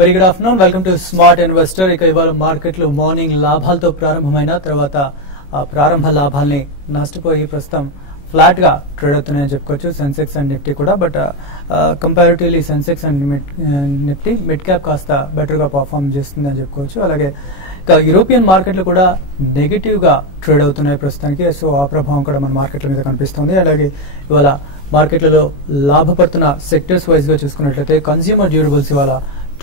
Very good afternoon, welcome to smart investor. ఇక ఇవాళ మార్కెట్లు మార్నింగ్ లాభాలతో ప్రారంభమైన తర్వాత ప్రారంభ లాభాలని నష్టపోయి ప్రస్తుతం ఫ్లాట్ గా ట్రేడ్ అవుతున్నాయని చెప్పుకోవచ్చు సెన్సెక్స్ అండ్ నిఫ్టీ కూడా. But comparatively Sensex and Nifty mid cap కాస్త బెటర్ గా పర్ఫార్మ్ చేస్తుందని చెప్పుకోవచ్చు. అలాగే ఇక యూరోపియన్ మార్కెట్లు కూడా నెగిటివ్ గా ట్రేడ్ అవుతున్నాయి ప్రస్తుతానికి. సో ఆ ప్రభావం కూడా మన మార్కెట్ల మీద కనిపిస్తుంది. అలాగే ఇవాళ మార్కెట్లలో లాభపడుతున్న సెక్టర్స్ వైజ్ గా చూసుకున్నట్లయితే కన్స్యూమర్ డ్యూరబుల్స్ ఇవాళ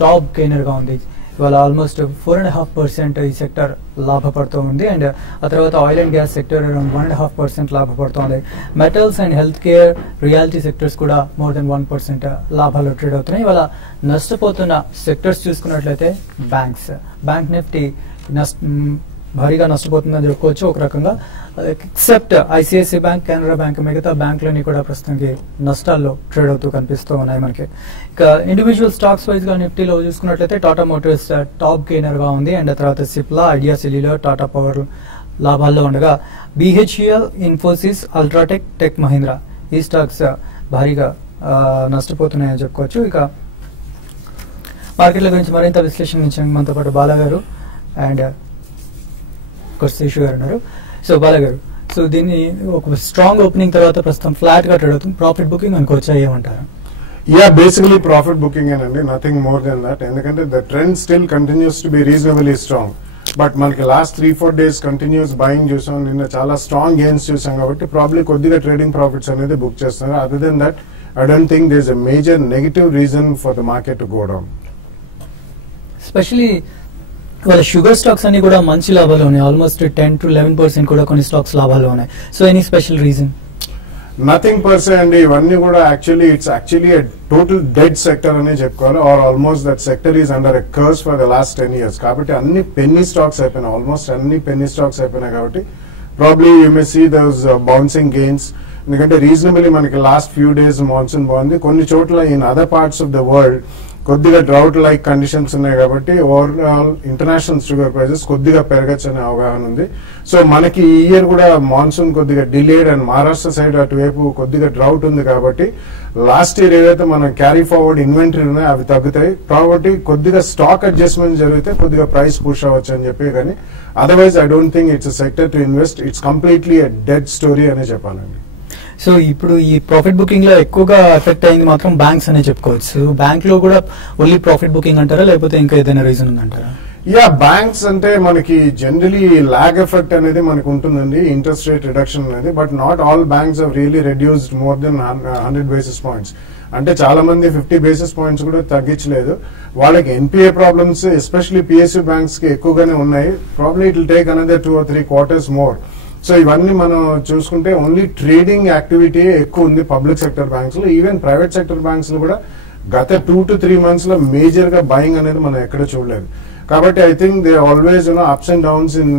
టాప్ గెయినర్ గా ఉంది. ఇవాళ ఆల్మోస్ట్ 4.5% ఈ సెక్టర్ లాభపడుతూ ఉంది. అండ్ ఆ తర్వాత oil and gas sector around 1.5% లాభపడుతుంది. Metals and health care, realty sectors కూడా మోర్ దెన్ 1% లాభాలు ట్రేడ్ అవుతున్నాయి. ఇవాళ నష్టపోతున్న సెక్టర్స్ చూసుకున్నట్లయితే బ్యాంక్ నిఫ్టీ భారీగా నష్టపోతుందని చెప్పుకోవచ్చు ఒక రకంగా. Except ICICI bank, Canara bank, మిగతా బ్యాంకులన్నీ కూడా ప్రస్తుతానికి నష్టాల్లో ట్రేడ్ అవుతూ కనిపిస్తూ ఉన్నాయి మనకి. ఇక ఇండివిజువల్ స్టాక్స్ వైజ్ గా నిఫ్టీలో చూసుకున్నట్లయితే టాటా మోటార్స్ టాప్ గెయినర్ గా ఉంది. అండ్ తర్వాత Cipla, idea cellular, Tata power లాభాల్లో ఉండగా BHEL, Infosys, UltraTech, tech Mahindra ఈ స్టాక్స్ భారీగా నష్టపోతున్నాయని చెప్పుకోవచ్చు. ఇక మార్కెట్ల గురించి మరింత విశ్లేషించడానికి మనతో పాటు బాలా గారు అండ్ శేషు గారు ఉన్నారు. సో బాలా గారు, సో దీన్ని ఒక స్ట్రాంగ్ ఓపెనింగ్ తర్వాత ప్రస్తుతం ఫ్లాట్ గా ట్రేడ్ అవుతుంది. ప్రాఫిట్ బుకింగ్ అనుకోవచ్చా, ఏమంటారు? బేసికలీ ప్రాఫిట్ బుకింగ్ అండి, నథింగ్ మోర్ దెన్ దట్. ఎందుకంటే the trend still continues to be reasonably strong. But మనకి లాస్ట్ 3-4 days కంటిన్యూస్ బయింగ్ చూసాం, నిన్న చాలా స్ట్రాంగ్ గెయిన్స్ చూసాం కాబట్టి ప్రాబ్లీ కొద్దిగా ట్రేడింగ్ ప్రాఫిట్స్ అనేది బుక్ చేస్తున్నారు. Other than that I don't think there is a major negative reason for the market to go down. Especially వాళ్ళ షుగర్ స్టాక్స్ అన్ని కూడా మంచి లాభాలు ఉన్నాయి. ఆల్మోస్ట్ 10 to 11% కూడా కొన్ని స్టాక్స్ లాభాలు ఉన్నాయి. So any special reason? Nothing per se అండి, ఇవన్నీ కూడా it's actually total dead sector అనే చెప్పుకోవాలి. Or almost that sector is under a curse for the last 10 years. కాబట్టి అన్ని పెన్నీ స్టాక్స్ అయిపోయినాయి, ఆల్మోస్ట్ అన్ని పెన్నీ స్టాక్స్ అయిపోయినాయి. కాబట్టి probably you may see those bouncing gains. ఎందుకంటే రీజనబుల్లీ మనకి లాస్ట్ ఫ్యూ డేస్ మాన్సూన్ బాగుంది. కొన్ని చోట్ల in other parts of the world కొద్దిగా డ్రౌట్ లైక్ కండిషన్స్ ఉన్నాయి కాబట్టి ఓవరాల్ ఇంటర్నేషనల్ షుగర్ ప్రైజెస్ కొద్దిగా పెరగచ్చు అనే అవగాహన ఉంది. సో మనకి ఈ ఇయర్ కూడా మాన్సూన్ కొద్దిగా డిలేడ్ అండ్ మహారాష్ట్ర సైడ్ అటువైపు కొద్దిగా డ్రౌట్ ఉంది కాబట్టి లాస్ట్ ఇయర్ ఏదైతే మనం క్యారీ ఫార్వర్డ్ ఇన్వెంటరీ ఉన్నాయో అవి తగ్గుతాయి. కాబట్టి కొద్దిగా స్టాక్ అడ్జస్ట్మెంట్ జరిగితే కొద్దిగా ప్రైస్ పుష్ అవ్వచ్చు అని చెప్పి, కానీ otherwise I don't think it's sector to invest. It's completely a dead story అనే చెప్పాలండి. సో ఇప్పుడు ఈ ప్రాఫిట్ బుకింగ్ లో ఎక్కువగా ఎఫెక్ట్ అయింది మాత్రం బ్యాంక్స్ అనే చెప్పుకోవచ్చు. బ్యాంక్ లో కూడా ఓన్లీ ప్రాఫిట్ బుకింగ్ అంటారా, లేకపోతే ఇంకా ఏదైనా రీజన్ ఉందంటారా? బ్యాంక్స్ అంటే మనకి జనరలీ లాగ్ ఎఫెక్ట్ అనేది మనకు ఉంటుందండి, ఇంట్రెస్ట్ రేట్ రిడక్షన్ అనేది. But not all banks have really reduced more than 100 basis points. అంటే చాలా మంది 50 basis points కూడా తగ్గించలేదు. వాళ్ళకి NPA problems especially PSU banks కి ఎక్కువగానే ఉన్నాయి. Probably it will take another 2 or 3 quarters more. So ఇవన్నీ మనం చూసుకుంటే ఓన్లీ ట్రేడింగ్ యాక్టివిటీ ఎక్కువ ఉంది పబ్లిక్ సెక్టర్ బ్యాంక్స్ లో. ఈవెన్ ప్రైవేట్ సెక్టర్ బ్యాంక్స్ లో కూడా గత 2 to 3 months లో మేజర్ గా బయింగ్ అనేది మనం ఎక్కడ చూడలేదు. కాబట్టి I think they always ups and downs in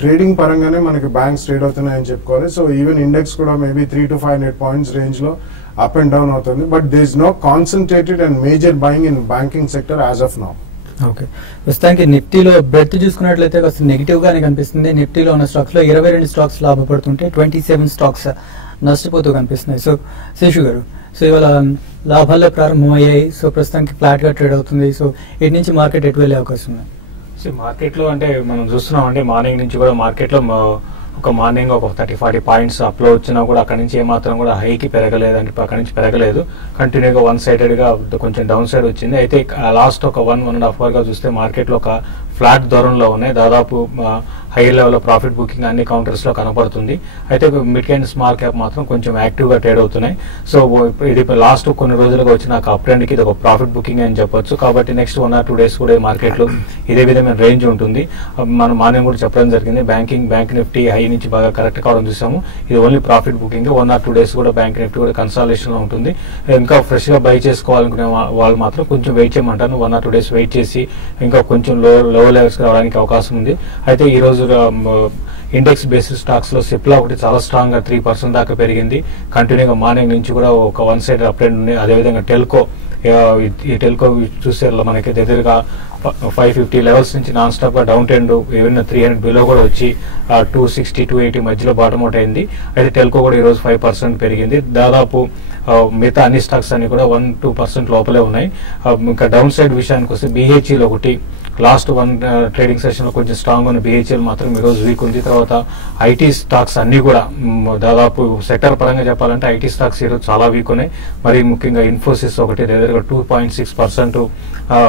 trading పరంగానే మనకి బ్యాంక్స్ ట్రేడ్ అవుతున్నాయని చెప్పుకోవాలి. సో ఈవెన్ ఇండెక్స్ కూడా మేబీ 300 to 500 points రేంజ్ లో అప్ అండ్ డౌన్ అవుతుంది. But there is no concentrated and major buying in banking sector as of now. Okay, ప్రస్తుతానికి నిఫ్టీలో breadth చూసుకున్నట్లయితే కాస్త నెగిటివ్ గానే కనిపిస్తుంది. నిఫ్టీలో ఉన్న స్టాక్స్ లో 22 స్టాక్స్ లాభపడుతుంటే 27 స్టాక్స్ నష్టపోతూ కనిపిస్తున్నాయి. సో శేషు గారు, సో ఇవాళ లాభాల్లో ప్రారంభమయ్యాయి. సో ప్రస్తుతానికి ఫ్లాట్ గా ట్రేడ్ అవుతుంది. సో ఇటు నుంచి మార్కెట్ ఎటు వెళ్ళే అవకాశం ఉంది? సో మార్కెట్ లో అంటే మనం చూస్తున్నాం అంటే మార్నింగ్ నుంచి కూడా మార్కెట్ లో ఒక మార్నింగ్ ఒక 30-40 points అప్లో వచ్చినా కూడా అక్కడ నుంచి ఏమాత్రం కూడా హైకి పెరగలేదు, అంటే అక్కడ నుంచి పెరగలేదు. కంటిన్యూగా వన్ సైడెడ్ గా కొంచెం డౌన్ సైడ్ వచ్చింది. అయితే లాస్ట్ ఒక 1.5 hour గా చూస్తే మార్కెట్ లో ఒక ఫ్లాట్ ధోరణిలో ఉన్నాయి. దాదాపు హై లెవెల్ ప్రాఫిట్ బుకింగ్ అన్ని కౌంటర్స్ లో కనపడుతుంది. అయితే మిడ్ అండ్ స్మాల్ క్యాప్ మాత్రం కొంచెం యాక్టివ్ గా ట్రేడ్ అవుతున్నాయి. సో ఇది లాస్ట్ కొన్ని రోజులుగా వచ్చిన అప్ ట్రెండ్ కి ఇది ఒక ప్రాఫిట్ బుకింగ్ అని చెప్పొచ్చు. కాబట్టి నెక్స్ట్ 1 or 2 days కూడా మార్కెట్ లో ఇదే విధమైన రేంజ్ ఉంటుంది. మనం మార్నింగ్ కూడా చెప్పడం జరిగింది, బ్యాంక్ నిఫ్టీ హై నుంచి బాగా కరెక్ట్ కావడం చూసాము. ఇది only profit booking. 1 or 2 days కూడా బ్యాంక్ నిఫ్టీ కూడా కన్సాలిడేషన్ లో ఉంటుంది. ఇంకా ఫ్రెష్ గా బై చేసుకోవాలనుకునే వాళ్ళు మాత్రం కొంచెం వెయిట్ చేయమంటాను. 1 or 2 days వెయిట్ చేసి ఇంకా కొంచెం లో లెవెల్స్ రావడానికి అవకాశం ఉంది. అయితే ఈ రోజు ఇండెక్స్ బేస్డ్ స్టాక్స్ లో సిప్లా ఒకటి చాలా స్ట్రాంగ్ గా 3% దాకా పెరిగింది. కంటిన్యూగా మార్నింగ్ నుంచి కూడా ఒక వన్ సైడ్ అప్ ట్రెండ్ ఉంది. అదేవిధంగా టెల్కో, ఈ టెల్కో చూసే మనకి దగ్గరగా 550 లెవెల్స్ నుంచి నాన్ స్టాప్ గా డౌన్ ట్రెండ్ ఈవెన్ 300 బిలో కూడా వచ్చి 260-280 మధ్యలో బాటమ్ అవుట్ అయింది. అయితే టెల్కో కూడా ఈ రోజు 5% పెరిగింది. దాదాపు మిగతా అన్ని స్టాక్స్ అన్ని కూడా 1-2% లోపలే ఉన్నాయి. ఇంకా డౌన్ సైడ్ విషయానికి వస్తే BHEL ఒకటి లాస్ట్ వన్ ట్రేడింగ్ సెషన్ లో కొంచెం స్ట్రాంగ్ ఉన్న BHEL మాత్రం ఈ రోజు వీక్ ఉంది. తర్వాత ఐటీ స్టాక్స్ అన్ని కూడా దాదాపు సెక్టర్ పరంగా చెప్పాలంటే ఐటీ స్టాక్స్ ఈరోజు చాలా వీక్ ఉన్నాయి. మరి ముఖ్యంగా ఇన్ఫోసిస్ ఒకటి దగ్గర 2.6%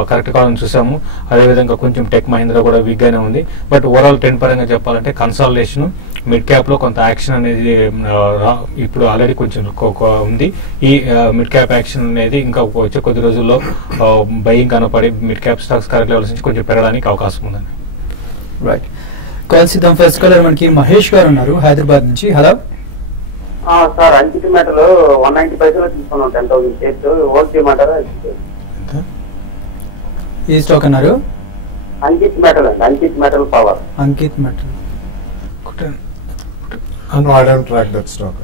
కరెక్ట్ కావాలని చూసాము. అదేవిధంగా కొంచెం టెక్ మహీంద్రా కూడా వీక్ గానే ఉంది. బట్ ఓవరాల్ ట్రెండ్ పరంగా చెప్పాలంటే కన్సాలిడేషన్ మిడ్ క్యాప్ లో కొంత యాక్షన్ అనేది ఇప్పుడు ఆల్రెడీ కొంచెం ఉంది. ఈ మిడ్ క్యాప్ యాక్షన్ అనేది ఇంకా వచ్చే కొద్ది రోజుల్లో బయింగ్ కనపడి mid cap stocks correct levels నుంచి కొంచెం పెరగడానికి అవకాశం ఉందండి. రైట్, కాల్ సిద్ధం. ఫస్ట్ కాలర్ మనకి మహేష్ గారు ఉన్నారు హైదరాబాద్ నుంచి. హలో సార్, అంకిత్ మెటల్ 190 పైసలు తీసుకున్నాం, 10,000 షేర్స్ హోల్డ్ చేయమంటారా? ఏ స్టాక్ అన్నారు? అంకిత్ మెటల్ అండి, Ankit metal power. Ankit metal. No, I don't track that stock.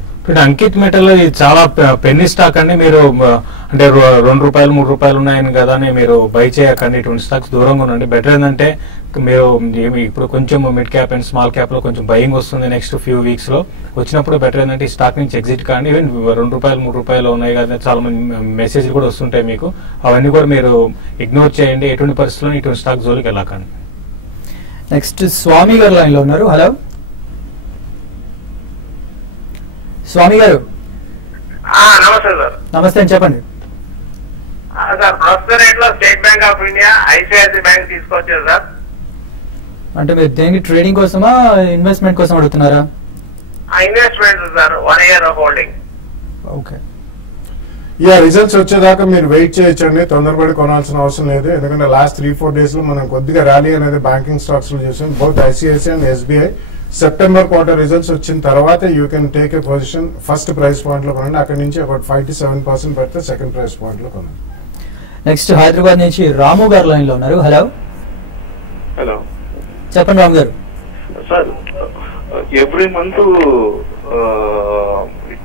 Ankit metal ఇది చాలా పెన్నీ స్టాక్ అండి. మీరు అంటే ₹2-3 ఉన్నాయని కదా అని మీరు బై చేయకండి. ఇటువంటి స్టాక్స్ దూరంగా ఉండండి. బెటర్ ఏంటంటే మీరు ఇప్పుడు కొంచెం mid cap and small cap లో కొంచెం బయింగ్ వస్తుంది నెక్స్ట్ ఫ్యూ వీక్స్ లో. వచ్చినప్పుడు బెటర్ ఏంటంటే ఈ స్టాక్ నుంచి ఎగ్జిట్ కానీ ఈవెన్ ₹2-3 ఉన్నాయి కదా చాలా మంది మెసేజ్లు కూడా వస్తుంటాయి మీకు. అవన్నీ కూడా మీరు ఇగ్నోర్ చేయండి. ఎటువంటి పరిస్థితుల్లో ఇటువంటి స్టాక్ జోలికి వెళ్ళకండి. నెక్స్ట్ స్వామి గారు లైన్ లో ఉన్నారు. హలో స్వామి గారు. నమస్తే సార్. నమస్తే అండి, చెప్పండి. సార్, ప్రస్తుత రేట్ లో state bank of India, ICICI bank తీసుకొచ్చారు సార్. అంటే మీరు దేనికి ట్రేడింగ్ కోసమా ఇన్వెస్ట్మెంట్ కోసం అడుగుతున్నారా? Investment sir, 1 year holding. Okay, results వచ్చేదాకా మీరు వెయిట్ చేయొచ్చండి. తొందరపడి కొనాల్సిన అవసరం లేదు. ఎందుకంటే లాస్ట్ 3-4 days లో మనం కొద్దిగా ర్యాలీ అనేది బ్యాంకింగ్ స్టాక్స్ లో చూసాం. Both ICICI and SBI September quarter results వచ్చిన తర్వాత you can take a position. First price point లో కొనండి. అక్కడ నుంచి ఒక 5-7% పెడితే సెకండ్ ప్రైస్ పాయింట్ లో కొనండి. నెక్స్ట్ హైదరాబాద్ నుంచి రాము గారు లైన్ లో ఉన్నారు. హలో హలో, చెప్పండి రాము గారు. Sir, every month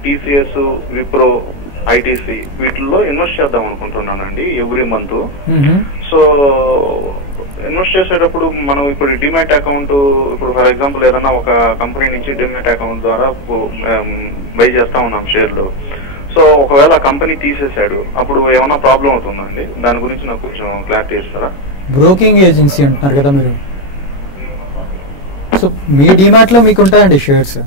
TCS, Wipro, ITC వీటిల్లో ఇన్వెస్ట్ చేద్దాం అనుకుంటున్నానండి ఎవ్రీ మంత్. సో ఇన్వెస్ట్ చేసేటప్పుడు మనం ఇప్పుడు డిమాట్ అకౌంట్, ఇప్పుడు ఫర్ ఎగ్జాంపుల్ ఏదైనా ఒక కంపెనీ నుంచి డిమాట్ అకౌంట్ ద్వారా బై చేస్తా ఉన్నాం షేర్లు. సో ఒకవేళ కంపెనీ తీసేసాడు, అప్పుడు ఏమైనా ప్రాబ్లం అవుతుందండి? దాని గురించి నాకు కొంచెం క్లారిటీ ఇస్తారా? బ్రోకింగ్ ఏజెన్సీ అంటున్నారు కదా మీరు. సో మీ డిమాట్ లో మీకు ఉంటాయండి షేర్స్?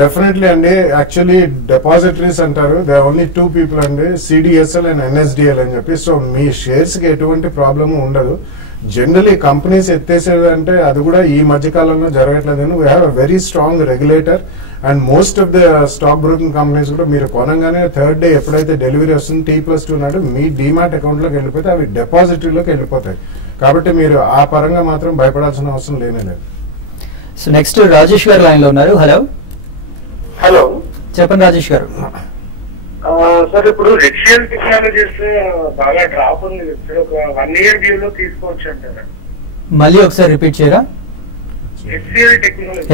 డెఫినెట్లీ అండి. యాక్చువల్లీ డిపాజిటరీస్ అంటారు. దే ఓన్లీ 2 people అండి, CDSL అండ్ NSDL అని చెప్పి. సో మీ షేర్స్ కి ఎటువంటి ప్రాబ్లమ్ ఉండదు. జనరలీ కంపెనీస్ ఎత్తేసేదంటే అది కూడా ఈ మధ్య కాలంలో జరగట్లేదు. We have a very strong regulator and most of the stock broking companies కూడా మీరు కొనగానే 3rd day ఎప్పుడైతే డెలివరీ వస్తుంది T+2 నాడు మీ డిమాట్ అకౌంట్ లోకి వెళ్ళిపోతే అవి డిపాజిటరీలోకి వెళ్ళిపోతాయి. కాబట్టి మీరు ఆ పరంగా మాత్రం భయపడాల్సిన అవసరం లేనే లేదు. సో నెక్స్ట్ రాజేష్ గారు లైన్ లో ఉన్నారు. హలో హలో, చెప్పండి రాజేష్ గారు. సార్, ఇప్పుడు HCL టెక్నాలజీస్ బాగా డ్రాప్ ఉంది. ఇప్పుడు ఒక 1 year వ్యూ లో తీసుకోవచ్చు అంటారా? మళ్ళీ ఒకసారి రిపీట్ చేయరా?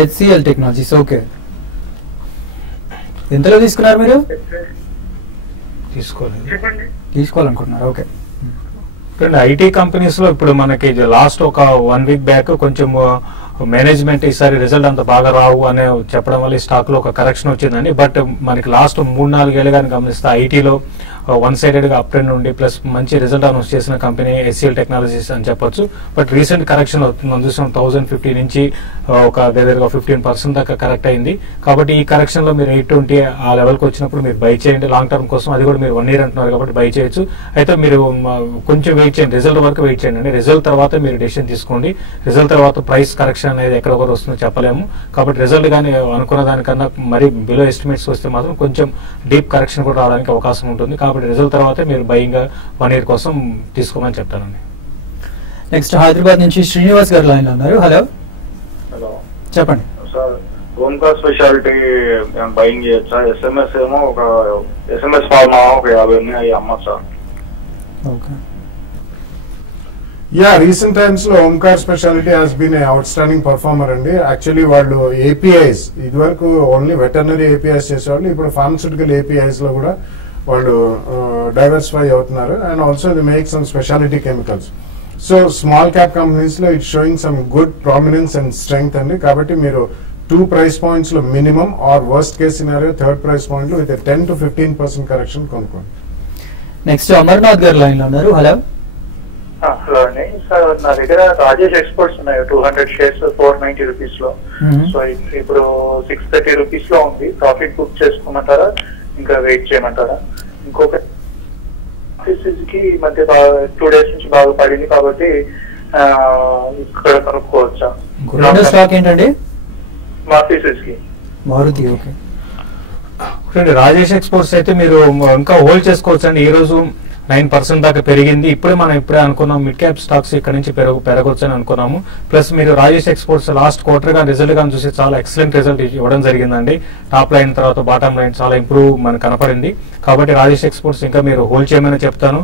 HCL technologies. ఓకే, ఎంతలో తీసుకున్నారు మీరు? చెప్పండి. తీసుకోవాలనుకుంటున్నారు. ఓకే. ఐటీ కంపెనీస్ లో ఇప్పుడు మనకి లాస్ట్ ఒక 1 week బ్యాక్ కొంచెం మేనేజ్మెంట్ ఈసారి రిజల్ట్ అంత బాగా రావు అనే చెప్పడం వల్ల ఈ స్టాక్ లో ఒక కరెక్షన్ వచ్చిందండి. బట్ మనకి లాస్ట్ 3-4 ఏళ్ళు కానీ గమనిస్తే ఐటీలో వన్ సైడెడ్ గా అప్ ట్రెండ్ ఉండి ప్లస్ మంచి రిజల్ట్ అనౌన్స్ చేసిన కంపెనీ HCL టెక్నాలజీస్ అని చెప్పొచ్చు. బట్ రీసెంట్ కరెక్షన్ మనం చూసాం 1050 నుంచి ఒక దగ్గరగా 15% దాకా కరెక్ట్ అయింది. కాబట్టి ఈ కరెక్షన్ లో మీరు 820 ఆ లెవెల్ కి వచ్చినప్పుడు మీరు బై చేయండి లాంగ్ టర్మ్ కోసం. అది కూడా మీరు 1 year అంటున్నారు కాబట్టి బై చేయొచ్చు. అయితే మీరు కొంచెం వెయిట్ చేయండి, రిజల్ట్ వరకు వెయిట్ చేయండి. రిజల్ట్ తర్వాత మీరు డెసిషన్ తీసుకోండి. రిజల్ట్ తర్వాత ప్రైస్ కరెక్షన్ అనేది ఎక్కడ వరకు వస్తుందో చెప్పలేము. కాబట్టి రిజల్ట్ కానీ అనుకున్న దానికన్నా మరి బిలో ఎస్టిమేట్స్ వస్తే మాత్రం కొంచెం డీప్ కరెక్షన్ కూడా రావడానికి అవకాశం ఉంటుంది. కాబట్టి రిజల్ట్ తర్వాత మీరు బయింగ్ 1 year కోసం తీసుకోమని చెప్తానండి. నెక్స్ట్ హైదరాబాద్ నుంచి శ్రీనివాస్ గారు లైన్ లో ఉన్నారు. హలో హలో, చెప్పండి. సార్, ఓంకార్ స్పెషాలిటీ బయింగ్ చేయొచ్చా? SMS ఏమో ఒక SMS ఫార్మా ఒక 50 ఉన్నాయి అమ్మచ్చా? ఓకే. రీసెంట్ టైమ్స్ లో Omkar speciality has been a outstanding performer అండి. యాక్చువల్లీ వాళ్ళు APIs ఇది వరకు ఓన్లీ వెటర్నరీ APIs చేసేవాళ్ళు. ఇప్పుడు ఫార్మస్యూటికల్ APIs లో కూడా వాళ్ళు డైవర్సిఫై అవుతున్నారు. And also the make some specialty chemicals. So small cap companies లో it's showing some good prominence and strength అండి. కాబట్టి మీరు 2 price points లో minimum or worst case scenario 3rd price point లో విత్ 10 to 15% కరెక్షన్ కొనుక్కోండి. Next Amarnath garu line లో ఉన్నారు. Hello hello అండి సార్, నా దగ్గర రాజేష్ ఎక్స్పోర్ట్స్ ఉన్నాయి 200 షేర్స్ 490 రూపీస్ లో. సో ఇప్పుడు 630 రూపీస్ లో ఉంది. ప్రాఫిట్ బుక్ చేసుకోమంటారా ఇంకా వెయిట్ చేయమంటారా? ఇంకొక కి మధ్య 2 days నుంచి బాగా పడింది కాబట్టి ఇక్కడ కనుక్కోవచ్చా? స్టాక్ ఏంటండి? మారుతి. ఓకే. రాజేష్ ఎక్స్పోర్ట్స్ అయితే మీరు ఇంకా హోల్డ్ చేసుకోవచ్చు అండి. ఈ రోజు 9% దాకా పెరిగింది. ఇప్పుడే అనుకున్నాం మిడ్ క్యాప్ స్టాక్స్ ఇక్కడ నుంచి పెరగొచ్చు అని అనుకున్నాము. ప్లస్ మీరు రాజేష్ ఎక్స్పోర్ట్స్ లాస్ట్ క్వార్టర్ గా రిజల్ట్ గా చూసి చాలా ఎక్సలెంట్ రిజల్ట్ ఇవ్వడం జరిగిందండి. టాప్ లైన్ తర్వాత బాటమ్ లైన్ చాలా ఇంప్రూవ్ మనకు కనపడింది. కాబట్టి రాజేష్ ఎక్స్పోర్ట్స్ ఇంకా మీరు హోల్డ్ చేయమని చెప్తాను.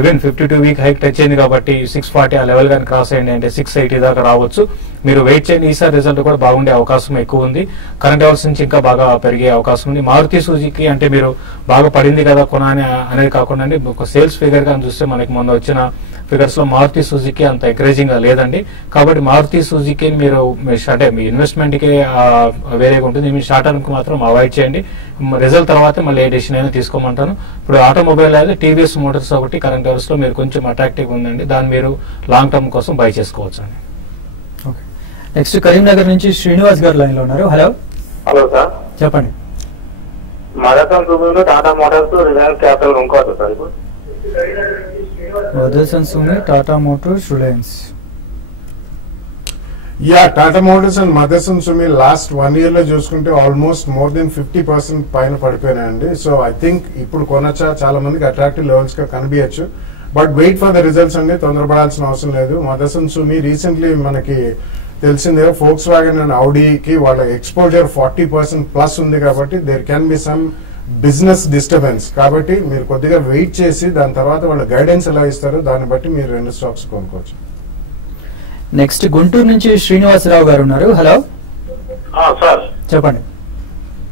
ఈవెన్ 52 వీక్ హైక్ టచ్ అయింది కాబట్టి 640 ఆ లెవెల్ కానీ క్రాస్ అయ్యింది అంటే 680 దాకా రావచ్చు. మీరు వెయిట్ చేయండి. ఈసారి రిజల్ట్ కూడా బాగుండే అవకాశం ఎక్కువ ఉంది. కరెంట్ లెవెల్స్ నుంచి ఇంకా బాగా పెరిగే అవకాశం ఉంది. మారుతి సుజుకి అంటే మీరు బాగా పడింది కదా కొనాలి అనేది కాకుండా అండి, ఒక సేల్స్ ఫిగర్ గా చూస్తే మనకి మొన్న వచ్చిన ఫిగర్స్ లో మారుతి సుజుకి అంత ఎంకరేజింగ్ గా లేదండి. కాబట్టి మారుతి సుజుకి మీరు అంటే మీ ఇన్వెస్ట్మెంట్ కి వేరేగా ఉంటుంది. మీ షార్ట్ టర్మ్ కి మాత్రం అవాయిడ్ చేయండి. రిజల్ట్ తర్వాత మళ్ళీ ఏ డెసిషన్ అయినా తీసుకోమంటాను. ఇప్పుడు ఆటోమొబైల్ అయితే టీవీఎస్ మోటార్స్ ఒకటి కరెంట్ లెవెల్స్ లో మీరు కొంచెం అట్రాక్టివ్ ఉందండి. దాన్ని మీరు లాంగ్ టర్మ్ కోసం బై చేసుకోవచ్చు అండి. నెక్స్ట్ కరీంనగర్ నుంచి శ్రీనివాస్ గారు లైన్ లో ఉన్నారు. హలో హలో సార్, చెప్పండి. మదర్సన్ సుమీలో టాటా మోటార్స్ రిలయన్స్ క్యాపిటల్ కొనుక్కోవచ్చు సార్ ఇప్పుడు? Motherson Sumi, Tata Motors, Reliance. Yeah, Tata Motors and Motherson Sumi last 1 year లో చూసుకుంటే ఆల్మోస్ట్ మోర్ దెన్ 50% పైన పడిపోయినాయండి. సో ఐ థింక్ ఇప్పుడు కొనొచ్చా, చాలా మందికి అట్రాక్టివ్ లెవెల్స్ గా కనిపించచ్చు. But wait for the results అండి, తొందరపడాల్సిన అవసరం లేదు. మదర్సన్ సుమి రీసెంట్లీ మనకి తెలిసిందే ఫోక్స్ వ్యాగన్ అండ్ ఔడీకి వాళ్ళ ఎక్స్పోజర్ 40% ప్లస్ ఉంది కాబట్టి there can be some business disturbance. కాబట్టి మీరు కొద్దిగా వెయిట్ చేసి దాని తర్వాత వాళ్ళ గైడెన్స్ ఎలా ఇస్తారో దాన్ని బట్టి మీరు 2 స్టాక్స్ కొనుక్కోవచ్చు. నెక్స్ట్ గుంటూరు నుంచి శ్రీనివాసరావు గారు ఉన్నారు. హలో సార్, చెప్పండి.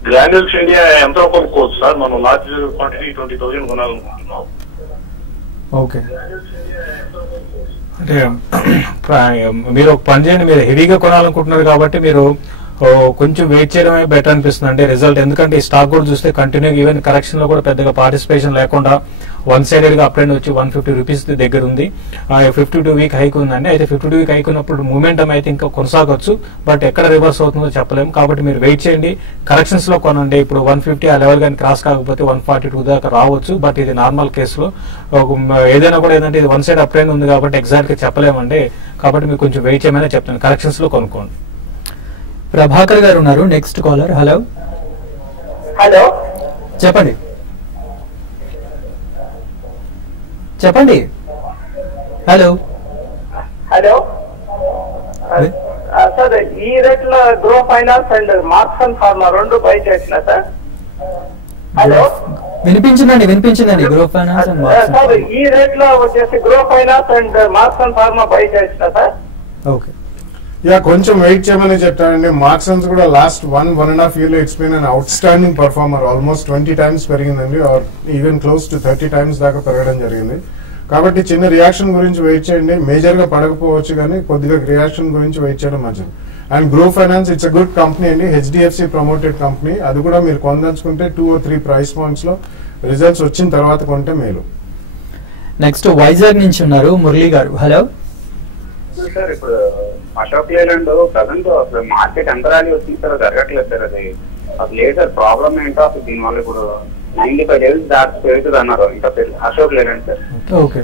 గ్రాన్యూల్స్ ఇండియా ఎంత కొనుక్కోవచ్చు సార్? మనం లార్జ్ క్వాంటిటీ 20,000 కొనాలనుకుంటున్నాం. ఓకే. అంటే మీరు ఒక పని చేయండి, మీరు హెవీగా కొనాలనుకుంటున్నారు కాబట్టి మీరు కొంచెం వెయిట్ చేయడమే బెటర్ అనిపిస్తుంది అంటే రిజల్ట్. ఎందుకంటే ఈ స్టాక్ కూడా చూస్తే కంటిన్యూ ఈవెన్ కరెక్షన్ లో కూడా పెద్దగా పార్టిసిపేషన్ లేకుండా వన్ సైడెడ్ గా అప్ అండ్ వచ్చి 150 రూపీస్ దగ్గర ఉంది. 52 వీక్ హైక్ ఉందండి. అయితే 52 వీక్ హైక్ ఉన్నప్పుడు మూమెంటం అయితే ఇంకా కొనసాగొచ్చు. బట్ ఎక్కడ రివర్స్ అవుతుందో చెప్పలేము. కాబట్టి మీరు వెయిట్ చేయండి, కరెక్షన్స్ లో కొనండి. ఇప్పుడు 150 ఆ లెవెల్ కానీ క్రాస్ కాకపోతే 142 దాకా రావచ్చు. బట్ ఇది నార్మల్ కేసులో ఏదైనా కూడా ఏంటంటే ఇది వన్ సైడ్ అప్ అండ్ ఉంది కాబట్టి ఎగ్జాక్ట్ గా చెప్పలేమండి. కాబట్టి మీరు కొంచెం వెయిట్ చేయమని చెప్తాను, కరెక్షన్స్ లో కొనుక్కోండి. ప్రభాకర్ గారు ఉన్నారు. Next caller. హలో హలో, చెప్పండి. చెప్పండి. హలో హలో సార్, ఈ రేట్ లో Gruh Finance and Marksans Pharma 2 buy చేసిన సార్. హలో, వినిపించిందండి. గ్రో ఫైనాన్స్ అండ్ సార్, ఈ రేట్ లో వచ్చేసి Gruh Finance and Marksans Pharma buy చేసిన సార్. ఓకే. యా, కొంచెం వెయిట్ చేయమని చెప్తానండి. మార్క్సన్స్ కూడా లాస్ట్ 1.5 year లో it's been an outstanding performer. Almost 20 times పెరిగిందండి, or even close to 30 times దాకా పెరగడం జరిగింది. కాబట్టి చిన్న రియాక్షన్ గురించి వెయిట్ చేయండి. మేజర్ గా పడకపోవచ్చు కానీ కొద్దిగా రియాక్షన్ గురించి వెయిట్ చేయడం మంచిది. And grow finance it's a good company అండి, హెచ్డిఎఫ్సి ప్రమోటెడ్ కంపెనీ. అది కూడా మీరు కొనదలుచుకుంటే 2 or 3 price points లో రిజల్ట్స్ వచ్చిన తర్వాత కొంటే మేలు. నెక్స్ట్ వైజాగ్ నుంచి ఉన్నారు మురళి గారు. హలో సార్, ఇప్పుడు అశోక్ లేలాండ్ ప్రజెంట్ అసలు మార్కెట్ ఎంత ర్యాలీ వచ్చింది సార్, జరగట్లేదు సార్. అది అసలు లేదు సార్, ప్రాబ్లమ్ ఏంటో అసలు దీనివల్ల ఇప్పుడు 95 days దాటి పెరుగుతుంది అన్నారు ఇంకా Ashok Leyland sir. Okay,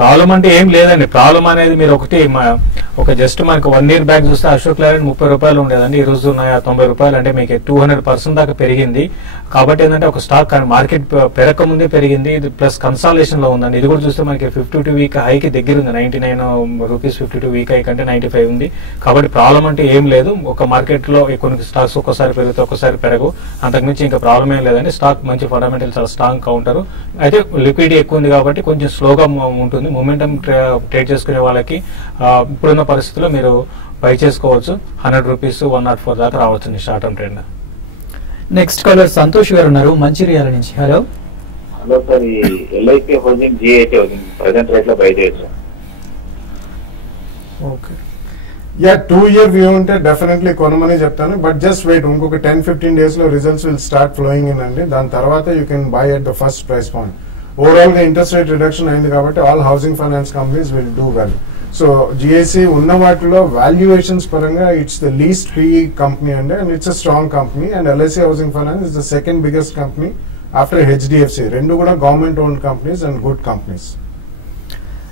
problem అంటే ఏం లేదండి. ప్రాబ్లం అనేది మీరు ఒక జస్ట్ మనకు 1 year బ్యాక్ చూస్తే అశోక్ లేలాండ్ 30 రూపాయలు ఉండేదండి. ఈ రోజు 90 రూపాయలు, అంటే మీకు 200% దాకా పెరిగింది. కాబట్టి ఏంటంటే ఒక స్టాక్ మార్కెట్ పెరగక ముందే పెరిగింది. ఇది ప్లస్ కన్సాలేషన్ లో ఉందండి. ఇది కూడా చూస్తే మనకి 52 వీక్ హైకి దగ్గర ఉంది. 99 రూపీస్ 52 వీక్ హై కంటే 95 ఉంది. కాబట్టి ప్రాబ్లం అంటే ఏం లేదు. ఒక మార్కెట్ లో కొన్ని స్టాక్స్ ఒక్కసారి పెరుగుతాయి, ఒక్కసారి పెరగవు. అంతకుమించి ఇంకా ప్రాబ్లం ఏం లేదండి. స్టాక్ మంచి ఫండమెంటల్, చాలా స్ట్రాంగ్ కౌంటర్. అయితే లిక్విడిటీ ఎక్కువ ఉంది కాబట్టి కొంచెం స్లోగా ఉంటుంది. మొమెంటం ట్రేడ్ చేసుకునే వాళ్ళకి ఇప్పుడున్న పరిస్థితుల్లో మీరు బై చేసుకోవచ్చు. 100 రూపీస్ 104 దాకా రావచ్చు short term trend. Next caller Santosh గారు ఉన్నారు మంచిర్యాల నుంచి. హలో హలో సార్, ఈ LIC holding GIC holding present rate లో బై చేయొచ్చు. ఓకే. యా 2 year వ్యూ ఉంటే డెఫినెట్లీ కొనమని చెప్తాను. బట్ జస్ట్ వెయిట్, ఇంకొక 10-15 days లో results will start flowing in అండి. దాని తర్వాత you can buy at the first price point. Overall గా ఇంట్రెస్ట్ రేట్ రిడక్షన్ అయింది కాబట్టి all housing finance companies will do well. So GIC ఉన్న వాటిలో వాల్యుయేషన్స్ పరంగా it's the least PE company అండి, and it's a strong company. And LIC housing finance is the second biggest company after HDFC. రెండు కూడా government owned companies and good companies.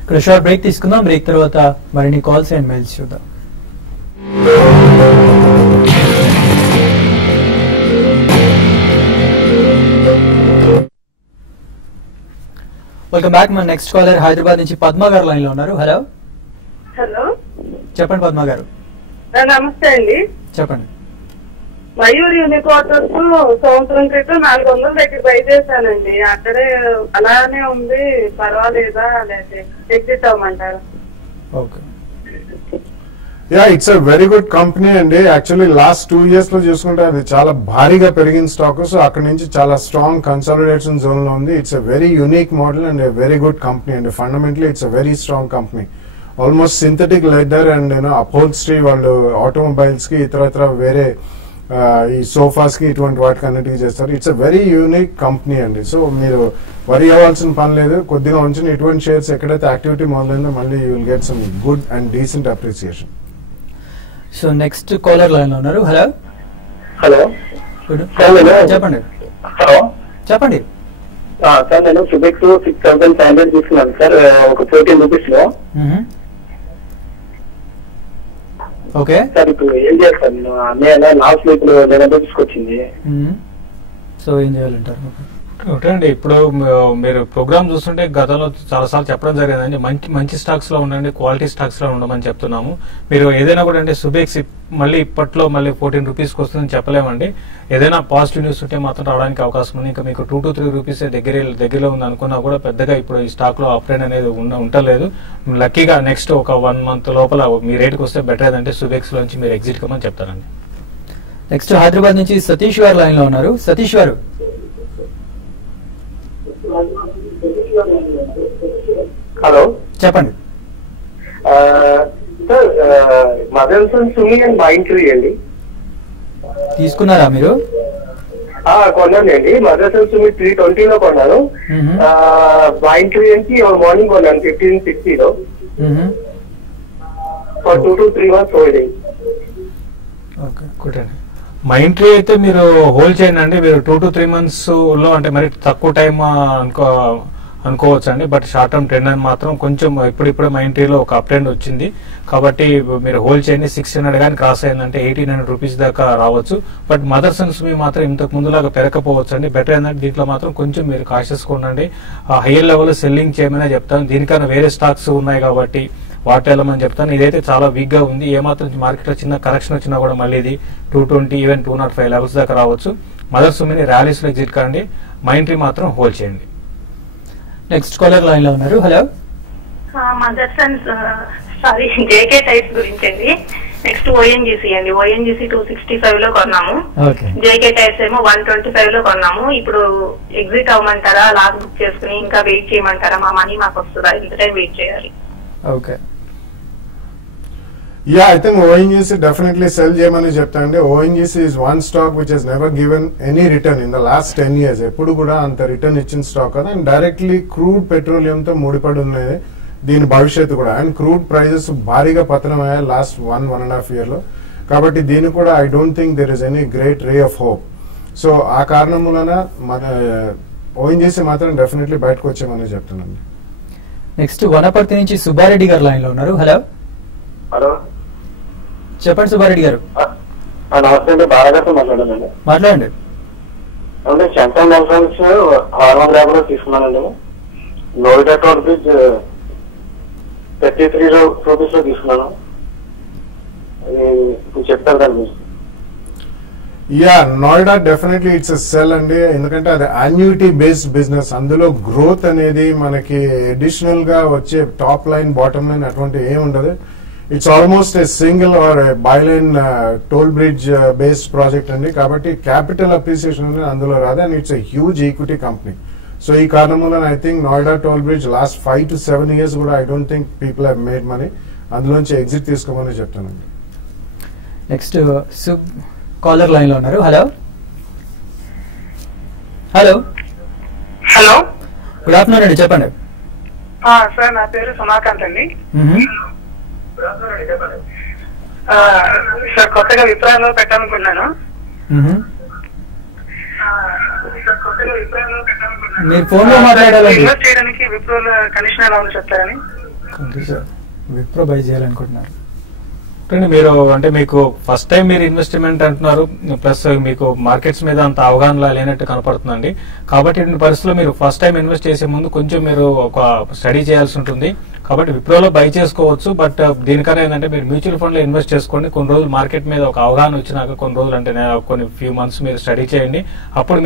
ఇక్కడ short break తీసుకుందాం. Break తర్వాత మరిన్ని calls and mails చూద్దాం. Welcome back. మన next caller Hyderabad నుంచి పద్మ గారు లైన్ లో ఉన్నారు. హలో హలో, చెప్పండి పద్మ గారు. నమస్తే అండి. చెప్పండి. మయూర్ యూనిక్వార్టర్స్ సంవత్సరం క్రితం 400 దగ్గర బై చేశానండి. అక్కడే అలానే ఉంది, పర్వాలేదా లేదా ఎగ్జిట్ అవ్వమంటారా? Okay. Yeah, it's a very good company అండి. యాక్చువల్లీ లాస్ట్ 2 years లో చూసుకుంటే అది చాలా భారీగా పెరిగిన స్టాక్. సో అక్కడ నుంచి చాలా స్ట్రాంగ్ కన్సాలిడేషన్ జోన్ లో ఉంది. It's a very unique model and very good company అండి. Fundamentally it's a very strong company. Almost synthetic leather and upholstery వాళ్ళు ఆటోమొబైల్స్ కి ఇతర వేరే ఈ సోఫాస్ కి ఇటువంటి వాటికి అన్నిటికీ చేస్తారు. It's a very unique company అండి. సో మీరు వరి అవ్వాల్సిన పని లేదు. కొద్దిగా ఉంచిన ఇటువంటి షేర్స్ ఎక్కడైతే యాక్టివిటీ మొదలైందో మళ్ళీ you will get some good and decent appreciation. So next caller line లో ఉన్నారు. హలో హలో చెప్పండి. హలో చెప్పండి. సార్ నేను సుబెక్స్ 6500 తీసుకున్నాను సార్, ఒక 14 రూపీస్ లో. ఓకే సార్ ఇప్పుడు ఏం చేస్తాను నేను? అన్నయ్య లాస్ట్ లో ఇప్పుడు 11 రూపీస్కి వచ్చింది. సో ఏం చేయాలంటారు? ఒకటండి, ఇప్పుడు మీరు ప్రోగ్రామ్ చూస్తుంటే గతంలో చాలా సార్లు చెప్పడం జరిగిందండి, మంచి స్టాక్స్ లో ఉండండి, క్వాలిటీ స్టాక్స్ లో ఉండమని చెప్తున్నాము. మీరు ఏదైనా కూడా అంటే సుబెక్స్ మళ్ళీ ఇప్పట్లో మళ్ళీ 14 రూపీస్కి వస్తుందని చెప్పలేమండి. ఏదైనా పాజిటివ్ న్యూస్ ఉంటే మాత్రం రావడానికి అవకాశం ఉంది. ఇంకా మీకు 2 to 3 రూపీస్ దగ్గరలో ఉంది అనుకున్నా కూడా పెద్దగా ఇప్పుడు ఈ స్టాక్ లో అప్ ట్రెండ్ అనేది ఉండలేదు. లక్కీగా నెక్స్ట్ ఒక 1 month లోపల మీ రేట్కి వస్తే బెటర్ ఏదంటే సుబెక్స్ లోంచి మీరు ఎగ్జిట్ కమని చెప్తానండి. నెక్స్ట్ హైదరాబాద్ నుంచి సతీష్ గారు లైన్ లో ఉన్నారు. సతీష్ గారు హలో చెప్పండి. Sir Motherson Sumi and Mindtree అండి తీసుకున్నారా మీరు? కొన్నానండి. మదర్సన్ సుమి 320 లో కొన్నాను. మైంట్రీ నుంచి మార్నింగ్ కొన్నాను 1560 లో. For 2 to 3 months holding. Okay good అండి. మైంట్రీ అయితే మీరు హోల్డ్ చేయండి అండి. మీరు 2 to 3 months లో అంటే మరి తక్కువ టైం అనుకోవచ్చు అండి. బట్ షార్ట్ టర్మ్ ట్రెండ్ అని మాత్రం కొంచెం ఇప్పుడిప్పుడే మైంట్రీలో ఒక అప్ ట్రెండ్ వచ్చింది కాబట్టి మీరు హోల్డ్ చేయండి. 600 కానీ క్రాస్ అయిందంటే 1800 రూపీస్ దాకా రావచ్చు. బట్ మదర్సన్ సుమి మాత్రం ఇంతకు ముందులాగా పెరగకపోవచ్చు అండి. బెటర్ ఏంటంటే దీంట్లో మాత్రం కొంచెం మీరు కాషియస్గా ఉండండి. హైయర్ లెవెల్ సెల్లింగ్ చేయమనే చెప్తాను. దీనికన్నా వేరే స్టాక్స్ ఉన్నాయి కాబట్టి వాటి వెళ్ళమని చెప్తాను. ఇదైతే చాలా వీక్ గా ఉంది. ఏమాత్రం మార్కెట్ లో చిన్న కరెక్షన్ వచ్చినా కూడా మళ్ళీ ఇది 220 ఈవెన్ 205 లెవెల్స్ దాకా రావచ్చు. మదర్ సుమిని ర్యాలీస్ లో ఎగ్జిట్ కండి. మైంట్రీ మాత్రం హోల్డ్ చేయండి. నెక్స్ట్ కాలర్ లైన్ లో ఉన్నారు. Hello Motherson sorry JK types గురించి అండి. నెక్స్ట్ ఓఎన్జీసీ అండి. ఓఎన్జీసీ 265 లో కొన్నాము. జేకే టైప్స్ ఏమో 125 లో కొన్నాము. ఇప్పుడు ఎగ్జిట్ అవ్వమంటారా, లాస్ బుక్ చేసుకుని ఇంకా వెయిట్ చేయమంటారా? మా మనీ మాకు వస్తుందా? ఎంత టైం వెయిట్ చేయాలి? Okay. Yeah, I think ONGC definitely sell చేయమని చెప్తాండి. ONGC is one stock which has never given any return in the last 10 years. ఎప్పుడు కూడా అంత రిటర్న్ ఇచ్చిన స్టాక్ కదా. అండ్ డైరెక్ట్లీ క్రూడ్ పెట్రోలియం తో ముడిపడి ఉన్నది దీని భవిష్యత్తు కూడా. అండ్ క్రూడ్ ప్రైజెస్ భారీగా పతనం అయ్యాయి లాస్ట్ 1.5 year లో. కాబట్టి దీని కూడా I don't think there is any great ray of hope. So ఆ కారణం వలన మన ONGC మాత్రం డెఫినెట్లీ బయటకు వచ్చామని చెప్తున్నాను. నెక్స్ట్ వనపర్తి నుంచి సుబ్బారెడ్డి గారు లైన్ లో ఉన్నారు. హలో హలో చెప్పండి సుబ్బారెడ్డి గారు. నమస్తే అండి. బాగా మాట్లాడానండి. మాట్లాడండి. అంటే సెంట్రల్ మోషన్స్ 650 తీసుకున్నానండి. నోయిడా టోల్ బ్రిడ్జ్ 33 రూపీస్ లో తీసుకున్నాను. ఇప్పుడు చెప్తారు దాని గురించి. Yeah, Noida definitely it's a cell అండి. ఎందుకంటే అది యాన్యుటీ బేస్డ్ బిజినెస్. అందులో గ్రోత్ అనేది మనకి అడిషనల్ గా వచ్చే టాప్ లైన్ బాటమ్ లైన్ అటువంటి ఏమి ఉండదు. It's almost a single or bylane toll bridge based project అండి. కాబట్టి క్యాపిటల్ అప్రిసియేషన్ అనేది అందులో రాదు. And it's a huge equity company. So ఈ కారణం వల్ల I think Noida toll bridge last 5 to 7 years కూడా I don't think people have made money. అందులోంచి ఎగ్జిట్ తీసుకోమని చెప్తానండి. నెక్స్ట్ కాలర్ లైన్ లో ఉన్నారు. Hello hello hello, good afternoon అండి, చెప్పండి. సార్ నా పేరు సుమాకాంత్ అండి. సార్ కొత్తగా విప్రాలో పెట్టాలనుకున్నాను. మీరు ఫోన్ లో మాట్లాడాలండి. ఇన్వెస్ట్ చేయడానికి విప్రోలో కండిషన్ ఎలా ఉందో చెప్తారని. విప్రో బై చేయాలనుకుంటున్నారు. మీరు అంటే మీకు ఫస్ట్ టైం మీరు ఇన్వెస్ట్మెంట్ అంటున్నారు, ప్లస్ మీకు మార్కెట్స్ మీద అంత అవగాహన లేనట్టు కనపడుతుందండి. కాబట్టి ఇటువంటి పరిస్థితుల్లో మీరు ఫస్ట్ టైం ఇన్వెస్ట్ చేసే ముందు కొంచెం మీరు ఒక స్టడీ చేయాల్సి ఉంటుంది. కాబట్టి విప్రోలో బై చేసుకోవచ్చు, బట్ దీనికన్నా ఏంటంటే మీరు మ్యూచువల్ ఫండ్ లో ఇన్వెస్ట్ చేసుకోండి. కొన్ని రోజులు మార్కెట్ మీద ఒక అవగాహన వచ్చినాక కొన్ని రోజులు అంటే కొన్ని ఫ్యూ మంత్స్ మీరు స్టడీ చేయండి. అప్పుడు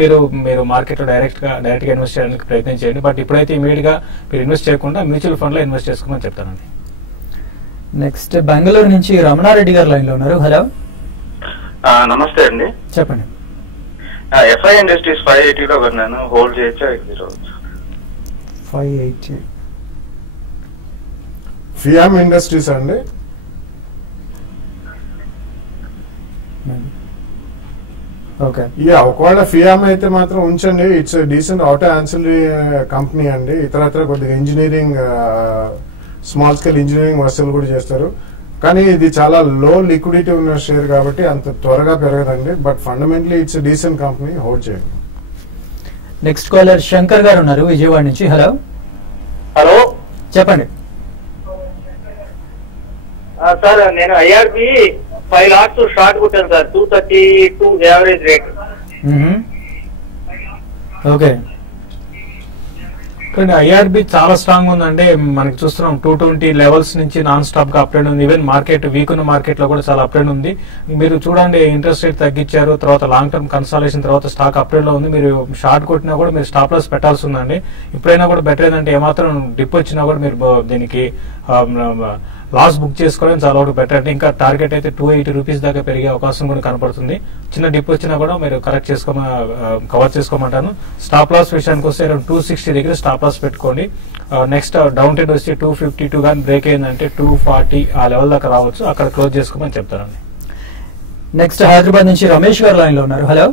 మీరు మార్కెట్ లో డైరెక్ట్ గా ఇన్వెస్ట్ చేయడానికి ప్రయత్నం చేయండి. బట్ ఇప్పుడైతే ఇమీడియట్ గా మీరు ఇన్వెస్ట్ చేయకుండా మ్యూచువల్ ఫండ్ లో ఇన్వెస్ట్ చేసుకోమని చెప్తానండి. నెక్స్ట్ బెంగళూరు నుంచి రమణారెడ్డి గారు లైన్ లో ఉన్నారు. హలో, నమస్తే అండి, చెప్పండి. ఎఫ్ఐ ఇండస్ట్రీస్ 580 లో కొన్నాను, హోల్డ్ చేయొచ్చా? 580 ఫియామ్ ఇండస్ట్రీస్ అండి. ఓకే, ఒకవేళ ఫియామ్ అయితే మాత్రం ఉంచండి. It's decent auto ancillary company అండి. ఇతరత్ర కొద్దిగా ఇంజనీరింగ్, స్మాల్ స్కేల్ ఇంజనీరింగ్ వస్తువులు కూడా చేస్తారు. కానీ ఇది చాలా లో లిక్విడిటీ ఉన్న షేర్ కాబట్టి అంత త్వరగా పెరగదండి. But fundamentally it's decent company, hold చేయండి. నెక్స్ట్ కాలర్ శంకర్ గారు ఉన్నారు విజయవాడ నుంచి. హలో హలో, చెప్పండి. సార్ నేను ఐఆర్బి 5 లాట్స్ షార్ట్ కొట్టాను సార్, 232 యావరేజ్ రేట్. ఓకే, కానీ ఐఆర్బి చాలా స్ట్రాంగ్ ఉందండి. మనకి చూస్తున్నాం 220 లెవెల్స్ నుంచి నాన్ స్టాప్ గా అప్డేట్ ఉంది. ఈవెన్ మార్కెట్ వీక్ ఉన్న మార్కెట్ లో కూడా చాలా అప్డేట్ ఉంది. మీరు చూడండి, ఇంట్రెస్ట్ రేట్ తగ్గించారు, తర్వాత లాంగ్ టర్మ్ కన్సాలేషన్ తర్వాత స్టాక్ అప్డేట్ లో ఉంది. మీరు షార్ట్ కొట్టినా కూడా మీరు స్టాప్ లాస్ పెట్టాల్సి ఉందండి. ఇప్పుడైనా కూడా బెటర్ ఏంటంటే ఏమాత్రం డిప్ వచ్చినా కూడా మీరు దీనికి లాస్ బుక్ చేసుకోవడం చాలా వరకు బెటర్. అంటే ఇంకా టార్గెట్ అయితే 280 రూపీస్ దాకా పెరిగే అవకాశం కూడా కనపడుతుంది. చిన్న డిప్ వచ్చినా కూడా మీరు కవర్ చేసుకోమంటాను. స్టాప్ లాస్ విషయానికి వస్తే 260 దగ్గర స్టాప్ లాస్ పెట్టుకోండి. నెక్స్ట్ డౌన్ ట్రెండ్ వచ్చి 252 కానీ బ్రేక్ అయిందంటే 240 ఆ లెవెల్ దాకా రావచ్చు, అక్కడ క్లోజ్ చేసుకోమని చెప్తానండి. నెక్స్ట్ హైదరాబాద్ నుంచి రమేష్ గారు లైన్ లో ఉన్నారు. హలో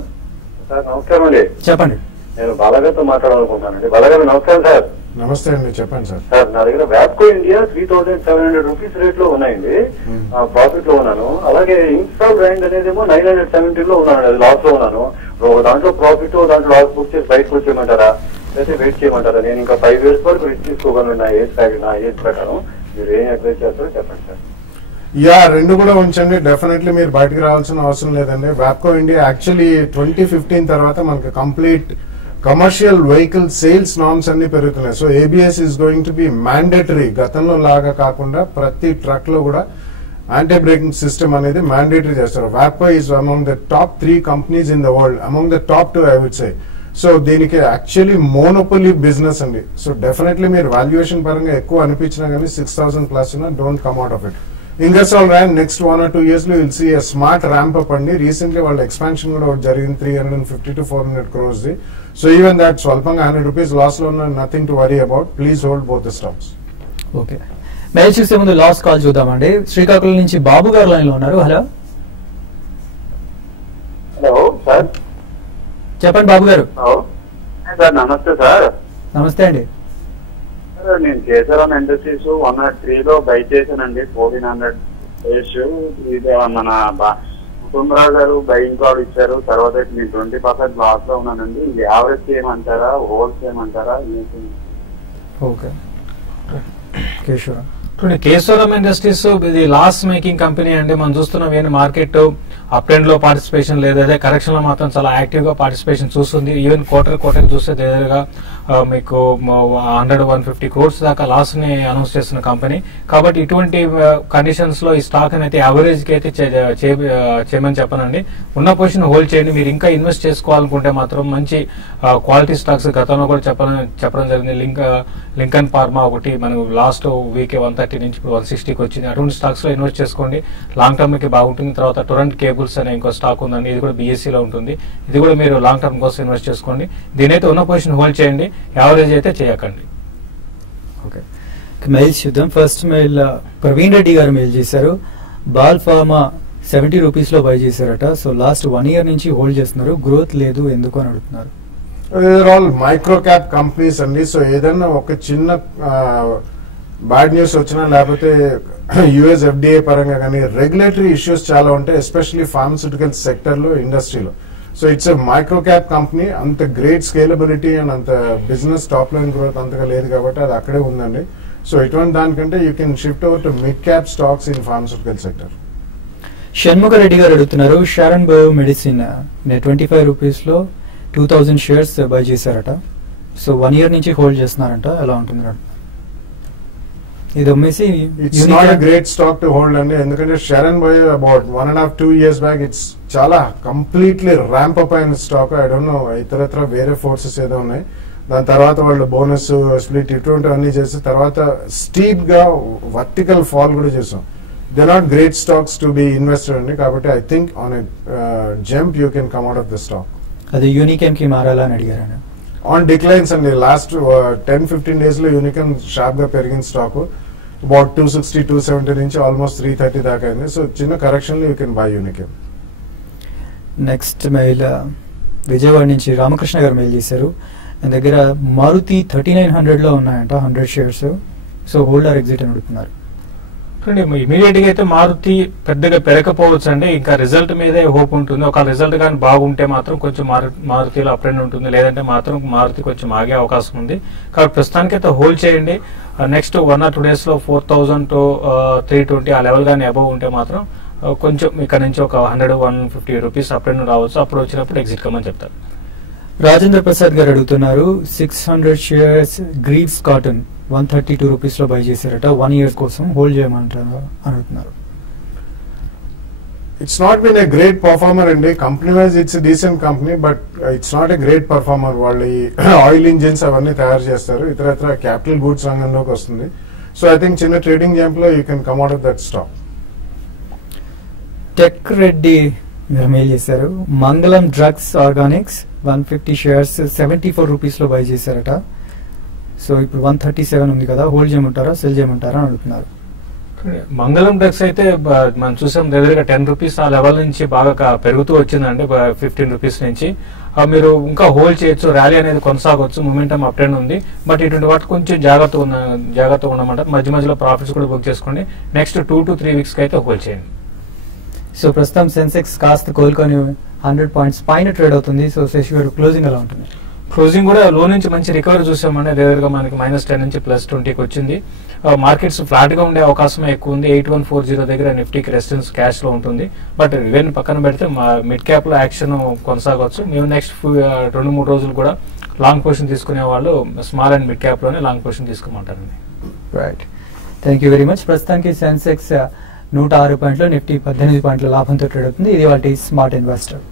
సార్, నమస్కారం అండి, చెప్పండి. నేను బాలగారితో మాట్లాడాలనుకుంటానండి. బాలగారు నమస్కారం సార్. నమస్తే అండి, చెప్పండి సార్. సార్, నా దగ్గర వ్యాప్కో ఇండియా 3700 రూపీస్ రేట్ లో ఉన్నాయండి, ప్రాఫిట్ లో ఉన్నాను. అలాగే ఇన్స్టాల్ బ్రాండ్ అనేది ఏమో 970 లో ఉన్నాను, అది లాస్ లో ఉన్నాను. దాంట్లో ప్రాఫిట్, దాంట్లో లాస్ బుక్ చేసి బయటకు వచ్చేయమంటారా, లేకపోతే వెయిట్ చేయమంటారా? నేను ఇంకా 5 years వరకు రిస్క్ తీసుకోగలను నా ఏజ్ ప్రకారం. మీరు ఏం అడ్వైజ్ చేస్తారో చెప్పండి సార్. రెండు కూడా ఉంచండి. డెఫినెట్లీ మీరు బయటకు రావాల్సిన అవసరం లేదండి. వ్యాప్కో ఇండియా యాక్చువల్లీ 2015 తర్వాత మనకు complete commercial vehicle sales norms అన్ని పెరుగుతున్నాయి. So ABS is going to be mandatory. గతంలో లాగా కాకుండా ప్రతి ట్రక్ లో కూడా యాంటీ బ్రేకింగ్ సిస్టమ్ అనేది మ్యాండేటరీ చేస్తారు. Wabco is among the top 3 companies in the world, among the top 2 I would say. So దీనికి యాక్చువల్లీ మోనోపోలీ బిజినెస్ అండి. సో డెఫినెట్లీ మీరు వాల్యుయేషన్ పరంగా ఎక్కువ అనిపించినా కానీ 6000 plus don't come out of it. Ingersoll rand next 1 or 2 years లో will see a smart ramp up అండి. Recently వాళ్ళ ఎక్స్పాన్షన్ కూడా జరిగింది 350 to 400 crores ది. సో ఈవెన్ దాట్ స్వల్పంగా 100 రూపీస్ లాస్ లో ఉన్న, nothing to worry about. Please hold both the stocks. Okay, mail చూసే ముందు లాస్ట్ కాల్ చూద్దామండి. శ్రీకాకుళం నుంచి బాబు గారు లైన్ లో ఉన్నారు. హలో హలో సార్, చెప్పండి బాబు గారు. సార్ నమస్తే సార్. నమస్తే అండి. నేను కేసరం ఇండస్ట్రీస్ 103 లో బై చేశానండి, 1400 షేర్స్. ఇది మన కుటుంబరావు గారు బయింగ్ కార్డు ఇచ్చారు. తర్వాత నేను 20% లాస్ లో ఉన్నానండి. ఇది యావరేజ్ చేయమంటారా, హోల్డ్ చేయమంటారా? ఓకే, కేశవరం ఇండస్ట్రీస్ ఇది లాస్ మేకింగ్ కంపెనీ అండి. మనం చూస్తున్నాం మార్కెట్ అప్ ట్రెండ్ లో పార్టిసిపేషన్ లేదు, అదే కరెక్షన్ లో మాత్రం చాలా యాక్టివ్ గా పార్టిసిపేషన్ చూస్తుంది. ఈవెన్ క్వార్టర్ చూస్తే దగ్గరగా మీకు 100-150 crores దాకా లాస్ ని అనౌన్స్ చేస్తున్న కంపెనీ. కాబట్టి ఇటువంటి కండిషన్స్ లో ఈ స్టాక్ అయితే యావరేజ్ కి అయితే చేయమని చెప్పనండి. ఉన్న పొజిషన్ హోల్డ్ చేయండి. మీరు ఇంకా ఇన్వెస్ట్ చేసుకోవాలనుకుంటే మాత్రం మంచి క్వాలిటీ స్టాక్స్ గతంలో కూడా చెప్పడం జరిగింది. లింకన్ ఫార్మా ఒకటి మనకు లాస్ట్ వీక్ 130 నుంచి 160కి వచ్చింది. అటువంటి స్టాక్స్ లో ఇన్వెస్ట్ చేసుకోండి, లాంగ్ టర్మ్ కి బాగుంటుంది. తర్వాత టొరంట్ కేబుల్స్ అనే ఇంకో స్టాక్ ఉందండి, ఇది కూడా BSE లో ఉంటుంది. ఇది కూడా మీరు లాంగ్ టర్మ్ కోసం ఇన్వెస్ట్ చేసుకోండి. దీనైతే ఉన్న పొజిషన్ హోల్డ్ చేయండి, యావరేజ్ అయితే చేయకండి. ఓకే, మెయిల్స్ చూద్దాం. ఫస్ట్ మెయిల్ ప్రవీణ్ రెడ్డి గారు మెయిల్ చేశారు. బాల్ ఫార్మా 70 రూపీస్ లో బై చేశారట. సో లాస్ట్ 1 year నుంచి హోల్డ్ చేస్తున్నారు, గ్రోత్ లేదు ఎందుకు అని అడుగుతున్నారు. ఆల్ మైక్రో క్యాప్ కంపెనీస్ అండి. సో ఏదైనా ఒక చిన్న బ్యాడ్ న్యూస్ వచ్చినా లేకపోతే యుఎస్ ఎఫ్డిఏ పరంగా కానీ రెగ్యులేటరీ ఇష్యూస్ చాలా ఉంటాయి, ఎస్పెషల్లీ ఫార్మస్యూటికల్ సెక్టర్ లో, ఇండస్ట్రీలో. So it's a micro cap company, అంత గ్రేట్ స్కేలబిలిటీ అండ్ అంత బిజినెస్ టాప్ లైన్ గ్రోత్ అంతగా లేదు కాబట్టి అది అక్కడే ఉందండి. సో ఇటువంటి దానికంటే you can shift over to mid cap stocks in pharmaceutical sector. Shanmukha Reddy గారు అడుగుతున్నారు, షారన్ బయో మెడిసిన్ 25 రూపీస్ లో 2000 షేర్స్ బై చేశారట. సో 1 year నుంచి హోల్డ్ చేస్తున్నారంట, ఎలా ఉంటుంది? ఇది అమ్మేసి it's not a great stock to hold అండి, ఎందుకంటే Sharon bio about 1.5-2 years back it's చాలా కంప్లీట్లీ ర్యాంప్ అప్ అయిన స్టాక్. ఐ డోంట్ నో ఇతరత్ర వేరే ఫోర్సెస్ ఏదో ఉన్నాయి. దాని తర్వాత వాళ్ళు బోనస్ స్ప్లిట్ ఇటువంటివన్నీ చేసి తర్వాత స్టీప్ గా వర్టికల్ ఫాల్ కూడా చేసాం. They not great stocks to be invested అండి. కాబట్టి I think on a jump you can come out of the stock. అది యూనికెమ్ కి మారాలని అడిగారు. ఆన్ డిక్లైన్స్ అండి, లాస్ట్ 10-15 days లో యూనికెమ్ షార్ప్ గా పెరిగిన స్టాక్ అబౌట్ 260-270 నుంచి ఆల్మోస్ట్ 330 దాకా అయింది. సో చిన్న కరెక్షన్ లో you can by Unichem. Next mail Vijayawada నుంచి రామకృష్ణ గారు మెయిల్ చేశారు. నా దగ్గర మారుతి 3900 లో ఉన్నాయంట 100 shares. So hold or exit అని అడుగుతున్నారు. ఇమీడియట్ గా అయితే మారుతి పెద్దగా పెరగకపోవచ్చు అండి, ఇంకా రిజల్ట్ మీదే హోప్ ఉంటుంది. ఒక రిజల్ట్ కానీ బాగుంటే మాత్రం కొంచెం మారుతిలో అప్ ట్రెండ్ ఉంటుంది, లేదంటే మాత్రం మారుతి కొంచెం ఆగే అవకాశం ఉంది. కాబట్టి ప్రస్తుతానికైతే హోల్డ్ చేయండి. నెక్స్ట్ 1 or 2 days లో 4000 to 320 ఆ లెవెల్ కానీ అబౌవ్ ఉంటే మాత్రం కొంచెం ఇక్కడ నుంచి ఒక 100-150 రూపీస్ అప్ ట్రెండ్ రావచ్చు. అప్పుడు వచ్చినప్పుడు ఎగ్జిట్ కమని చెప్తారు. రాజేంద్ర ప్రసాద్ గారు అడుగుతున్నారు, 600 షేర్స్ గ్రీవ్స్ కాటన్ 132 రూపీస్ లో బై చేశారట, 1 year కోసం హోల్డ్ చేయమంటారు అడుగుతున్నారు. It's not been a great performer అండి. Company wise it's decent company, but it's not a great performer. వాళ్ళు ఆయిల్ ఇంజిన్స్ అవన్నీ తయారు చేస్తారు, ఇతరత్ర క్యాపిటల్ గూడ్స్ రంగంలోకి వస్తుంది. సో ఐ థింక్ చిన్న ట్రేడింగ్ జంప్ లో you can come out of that stock. టెక్ రెడ్డి మీరు మెయిల్ చేశారు, Mangalam Drugs Organics 150 shares 74 rupees లో బై చేశారట. సో ఇప్పుడు 137 ఉంది కదా, హోల్డ్ చేయమంటారా సెల్ చేయమంటారా అని అడుగుతున్నారు. మంగళం డ్రగ్స్ అయితే మనం చూసాం దగ్గరగా 10 రూపీస్ ఆ లెవెల్ నుంచి బాగా పెరుగుతూ వచ్చిందండి, 15 రూపీస్ నుంచి. మీరు ఇంకా హోల్డ్ చేయొచ్చు, ర్యాలీ అనేది కొనసాగొచ్చు, మొమెంటం అప్ ట్రెండ్ ఉంది. బట్ ఇటువంటి వాటి కొంచెం జాగ్రత్తగా ఉండమంటారు. మధ్య మధ్యలో ప్రాఫిట్స్ కూడా బుక్ చేసుకోండి. నెక్స్ట్ 2 to 3 weeks కి అయితే హోల్డ్ చేయండి. సో ప్రస్తుతం సెన్సెక్స్ కాస్త కోలుకొని 100 పాయింట్స్ పైన ట్రేడ్ అవుతుంది. సో శశి గారు క్లోజింగ్ ఎలా ఉంటుంది? క్లోజింగ్ కూడా లో నుంచి మంచి రికవరీ చూసామండి, దగ్గరగా మనకి -10 నుంచి +20కి వచ్చింది. మార్కెట్స్ ఫ్లాట్ గా ఉండే అవకాశమే ఎక్కువ ఉంది. 8140 దగ్గర నిఫ్టీకి రెసిస్టెన్స్ క్యాష్ లో ఉంటుంది. బట్ ఇవన్నీ పక్కన పెడితే మిడ్ క్యాప్ లో యాక్షన్ కొనసాగవచ్చు. మేము నెక్స్ట్ 2-3 రోజులు కూడా లాంగ్ పొజిషన్ తీసుకునే వాళ్ళు స్మాల్ అండ్ మిడ్ క్యాప్ లోనే లాంగ్ పొజిషన్ తీసుకోమంటారండి. Right, thank you very much. ప్రస్తుతానికి సెన్సెక్స్ 106 పాయింట్లు, నిఫ్టీ 18 పాయింట్ల లాభంతో ట్రేడ్ అవుతుంది. ఇది వాటి స్మార్ట్ ఇన్వెస్టర్.